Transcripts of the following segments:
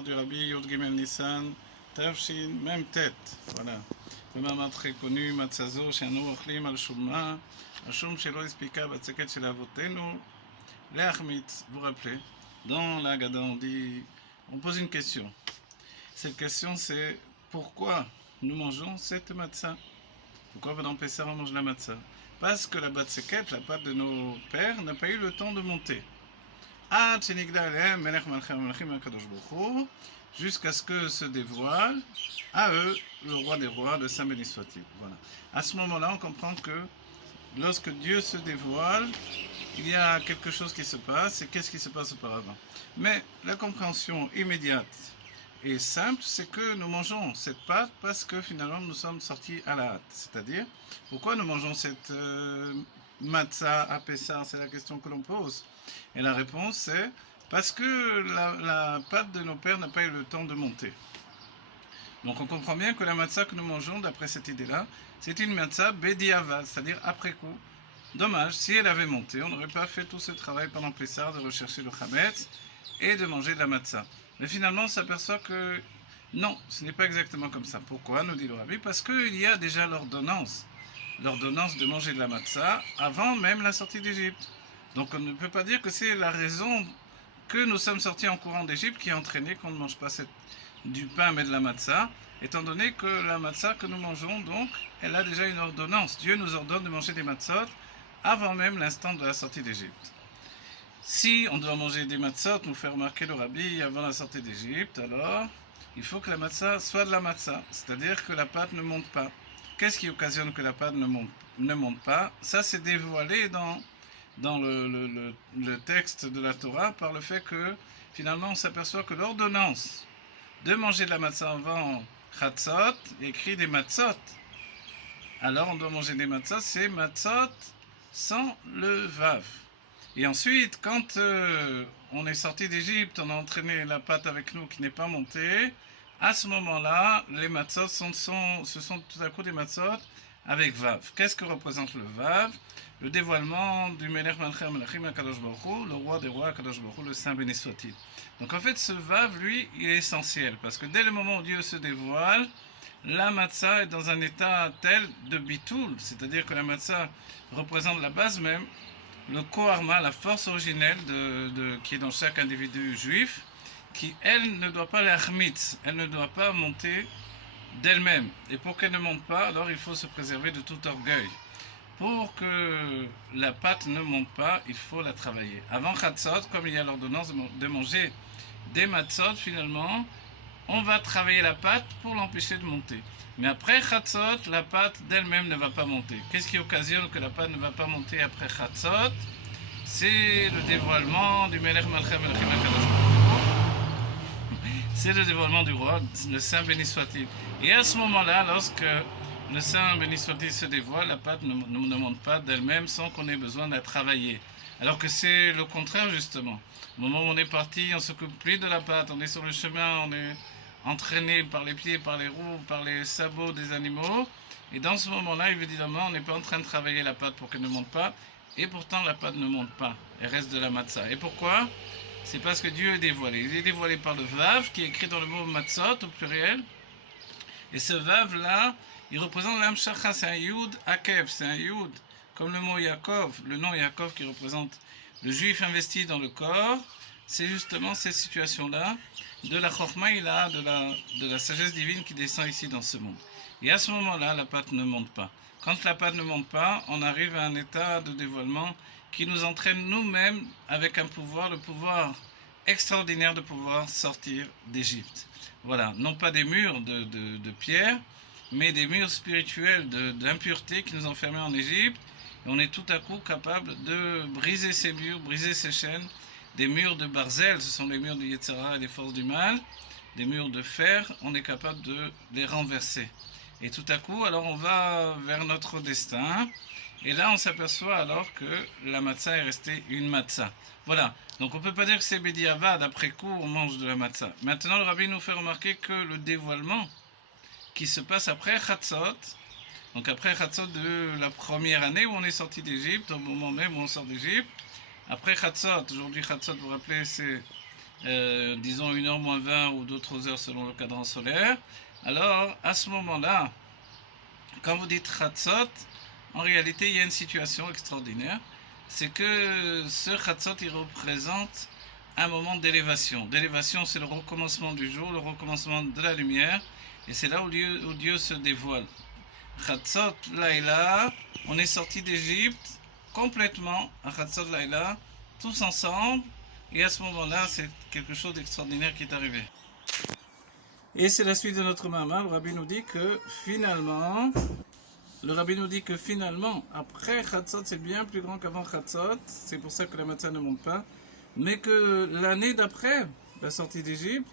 Mammar du Rabbi Yod Gimel Nissan, Tavshin, même tête, voilà. Le Mammar très connu, Matzazo, Shanu Ochlim, Al-Shumma, Al-Shum Shelo Ispika, Batseket Shel Avotenu, Leachmitz, vous vous rappelez, dans la Gada on dit, on pose une question. Cette question c'est, pourquoi nous mangeons cette matzah? Pourquoi pendant Pessah on mange la matzah? Parce que la batseket, la pâte de nos pères, n'a pas eu le temps de monter. Jusqu'à ce que se dévoile à eux le roi des rois, le Saint béni soit-il. Voilà. À ce moment-là, on comprend que lorsque Dieu se dévoile, il y a quelque chose qui se passe. Et qu'est-ce qui se passe auparavant? Mais la compréhension immédiate et simple, c'est que nous mangeons cette pâte parce que finalement nous sommes sortis à la hâte. C'est-à-dire, pourquoi nous mangeons cette matzah à Pessah? C'est la question que l'on pose. Et la réponse c'est parce que la pâte de nos pères n'a pas eu le temps de monter. Donc on comprend bien que la matzah que nous mangeons, d'après cette idée-là, c'est une matzah bediava, c'est-à-dire après coup. Dommage, si elle avait monté, on n'aurait pas fait tout ce travail pendant Pessah de rechercher le chametz et de manger de la matzah. Mais finalement, on s'aperçoit que non, ce n'est pas exactement comme ça. Pourquoi, nous dit le Rabbi? Parce qu'il y a déjà l'ordonnance de manger de la matzah avant même la sortie d'Égypte. Donc on ne peut pas dire que c'est la raison que nous sommes sortis en courant d'Égypte qui a entraîné qu'on ne mange pas du pain mais de la matzah, étant donné que la matzah que nous mangeons, donc, elle a déjà une ordonnance. Dieu nous ordonne de manger des matzot avant même l'instant de la sortie d'Égypte. Si on doit manger des matzot, nous fait remarquer le Rabbi avant la sortie d'Égypte, alors il faut que la matzah soit de la matzah, c'est-à-dire que la pâte ne monte pas. Qu'est-ce qui occasionne que la pâte ne monte pas? Ça, c'est dévoilé dans le texte de la Torah par le fait que finalement on s'aperçoit que l'ordonnance de manger de la matzah avant chatzot écrit des matzot. Alors on doit manger des matzot, c'est matzot sans le vav. Et ensuite, quand on est sorti d'Égypte, on a entraîné la pâte avec nous qui n'est pas montée, à ce moment-là, les matzot ce sont tout à coup des matzot avec vav. Qu'est-ce que représente le vav? Le dévoilement du Melech Malchei Melachim HaKadosh Baruch Hu, le roi des rois HaKadosh Baruch Hu, le Saint béni soit-il. Donc en fait, ce vav, lui, il est essentiel, parce que dès le moment où Dieu se dévoile, la matzah est dans un état tel de bitoul, c'est-à-dire que la matzah représente la base même, le koharma, la force originelle qui est dans chaque individu juif, qui, elle, ne doit pas l'achmitz, elle ne doit pas monter d'elle-même. Et pour qu'elle ne monte pas, alors il faut se préserver de tout orgueil. Pour que la pâte ne monte pas, il faut la travailler. Avant chatzot, comme il y a l'ordonnance de manger des matzot, finalement, on va travailler la pâte pour l'empêcher de monter. Mais après chatzot, la pâte d'elle-même ne va pas monter. Qu'est-ce qui occasionne que la pâte ne va pas monter après chatzot? C'est le dévoilement du Melech Malchei Melachim HaKadosh Baruch Hu. C'est le dévoilement du roi, le Saint béni soit-il. Et à ce moment-là, lorsque le Saint béni soit-il se dévoile, la pâte ne monte pas d'elle-même sans qu'on ait besoin de la travailler. Alors que c'est le contraire justement. Au moment où on est parti, on ne s'occupe plus de la pâte, on est sur le chemin, on est entraîné par les pieds, par les roues, par les sabots des animaux. Et dans ce moment-là, évidemment, on n'est pas en train de travailler la pâte pour qu'elle ne monte pas. Et pourtant, la pâte ne monte pas. Elle reste de la matzah. Et pourquoi? C'est parce que Dieu est dévoilé. Il est dévoilé par le vav, qui est écrit dans le mot matzot, au pluriel. Et ce vav-là, il représente l'amshacha, c'est un yud akev, c'est un yud, comme le mot Yaakov, le nom Yaakov qui représente le juif investi dans le corps. C'est justement ces situations-là de la chorma de la sagesse divine qui descend ici dans ce monde. Et à ce moment-là, la pâte ne monte pas. Quand la pâte ne monte pas, on arrive à un état de dévoilement qui nous entraîne nous-mêmes avec un pouvoir, le pouvoir extraordinaire de pouvoir sortir d'Égypte. Voilà, non pas des murs de pierre, mais des murs spirituels d'impureté qui nous enfermaient en Égypte. Et on est tout à coup capable de briser ces murs, briser ces chaînes. Des murs de barzel, ce sont les murs du Yetzirah et des forces du mal, des murs de fer, on est capable de les renverser. Et tout à coup, alors on va vers notre destin, et là on s'aperçoit alors que la matzah est restée une matzah. Voilà, donc on ne peut pas dire que c'est Bediavad, après coup on mange de la matzah. Maintenant le Rabbi nous fait remarquer que le dévoilement qui se passe après Chatzot, donc après Chatzot de la première année où on est sorti d'Égypte, au moment même où on sort d'Égypte, après Chatzot, aujourd'hui Chatzot, vous vous rappelez, c'est disons 1h moins 20 ou d'autres heures selon le cadran solaire, alors à ce moment-là, quand vous dites Chatzot, en réalité il y a une situation extraordinaire, c'est que ce Chatzot il représente un moment d'élévation. D'élévation, c'est le recommencement du jour, le recommencement de la lumière, et c'est là où Dieu se dévoile. Chatzot Laïla, on est sorti d'Égypte complètement à Chatzot Laïla, tous ensemble, et à ce moment-là, c'est quelque chose d'extraordinaire qui est arrivé. Et c'est la suite de notre Mama. Le Rabbi nous dit que finalement, après Chatzot, c'est bien plus grand qu'avant Chatzot, c'est pour ça que la matzah ne monte pas, mais que l'année d'après la sortie d'Égypte,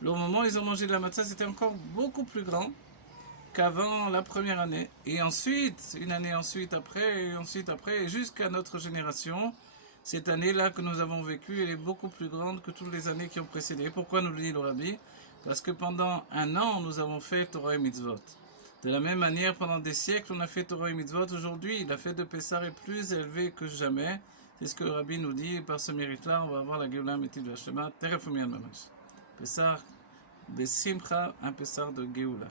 le moment où ils ont mangé de la matzah, c'était encore beaucoup plus grand qu'avant la première année. Et ensuite, une année ensuite après, et jusqu'à notre génération, cette année-là que nous avons vécue, elle est beaucoup plus grande que toutes les années qui ont précédé. Pourquoi nous le dit le Rabbi? Parce que pendant un an, nous avons fait Torah et Mitzvot. De la même manière, pendant des siècles, on a fait Torah et Mitzvot. Aujourd'hui, la fête de Pessah est plus élevée que jamais. C'est ce que le Rabbi nous dit. Par ce mérite-là, on va avoir la Géoula Métiv de Hashem. Teref Umiyan Mamash. Pessah, Besimcha, un Pessah de Géoula.